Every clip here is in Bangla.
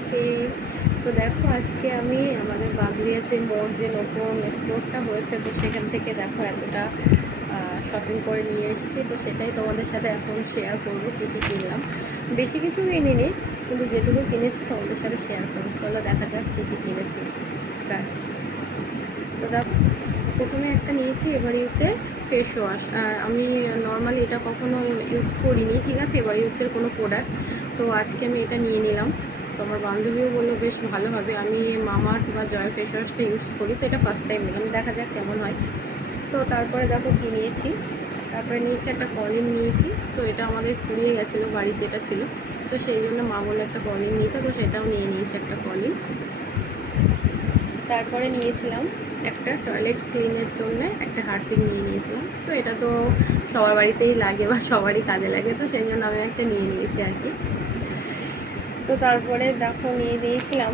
সবাইকে। তো দেখো আজকে আমি আমাদের বাগড়িয়াচি মোড় যে নতুন স্টোরটা হয়েছে, তো সেখান থেকে দেখো এতটা শপিং করে নিয়ে এসেছি। তো সেটাই তোমাদের সাথে এখন শেয়ার করবো কী কী কিনলাম। বেশি কিছু কিনিনি, কিন্তু যেটুকু কিনেছি তোমাদের সাথে শেয়ার করবো। চলো দেখা যাক কী কী কিনেছি। স্টার্ট। তো দেখো, প্রথমে একটা নিয়েছি এভারিতে ফেস ওয়াশ। আর আমি নর্মালি এটা কখনো ইউজ করিনি, ঠিক আছে, এভারিউথের কোনো প্রোডাক্ট। তো আজকে আমি এটা নিয়ে নিলাম। তো আমার বান্ধবীও বললো বেশ ভালো হবে। আমি মামাআর্থ বা জয় ফেস ওয়াশটা ইউজ করি, তো এটা ফার্স্ট টাইম নিলাম, দেখা যাক কেমন হয়। তো তারপরে দেখো কী নিয়েছি। তারপরে নিয়েছি একটা কলিন নিয়েছি। তো এটা আমাদের ফুরিয়ে গেছিলো বাড়ির যেটা ছিল, তো সেই জন্য মা বললো একটা কলিন নিতে, তো সেটাও নিয়ে নিয়েছি একটা কলিন। তারপরে নিয়েছিলাম একটা টয়লেট ক্লিনের জন্য একটা হারপিক নিয়ে নিয়েছিলাম। তো এটা তো সবার বাড়িতেই লাগে বা সবারই কাজে লাগে, তো সেই জন্য আমি একটা নিয়ে নিয়েছি আর কি। তো তারপরে দেখো নিয়ে নিয়েছিলাম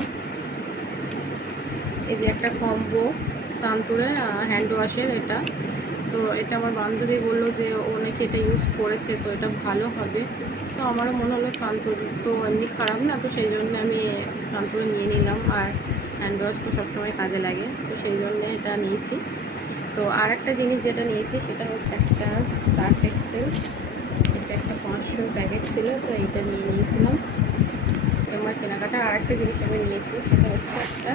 এই যে একটা কম্বো সান্তুরের হ্যান্ড ওয়াশের এটা। তো এটা আমার বান্ধবী বললো যে ও নাকি এটা ইউজ করেছে, তো এটা ভালো হবে। তো আমারও মনে হলো সান্তুর তো এমনি খারাপ না, তো সেই জন্য আমি সান্তুরে নিয়ে নিলাম। আর হ্যান্ড ওয়াশ তো সবসময় কাজে লাগে, তো সেই জন্য এটা নিয়েছি। তো আর একটা জিনিস যেটা নিয়েছি সেটা হচ্ছে একটা সার্ফ এক্সেল। এটা একটা 500 প্যাকেট ছিল, তো এইটা নিয়ে নিয়েছিলাম। আমার কেনাকাটা আর একটা জিনিস আমি নিয়েছি, সেটা হচ্ছে একটা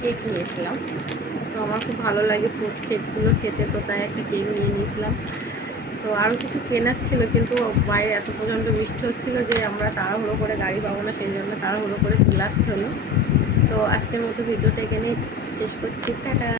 কেক নিয়েছিলাম। তো আমার খুব ভালো লাগে ফ্রুট কেকগুলো খেতে, তো তাই একটা কেক নিয়ে নিয়েছিলাম। তো আরও কিছু কেনার ছিল, কিন্তু বাইরে এত প্রচণ্ড বৃষ্টি হচ্ছিলো যে আমরা তাড়াহুড়ো করে গাড়ি পাবো না, সেই জন্য তাড়াহুড়ো করে চলে আসতে হলো। তো আজকের মতো ভিডিওটা এখানেই শেষ করছি। টাটা।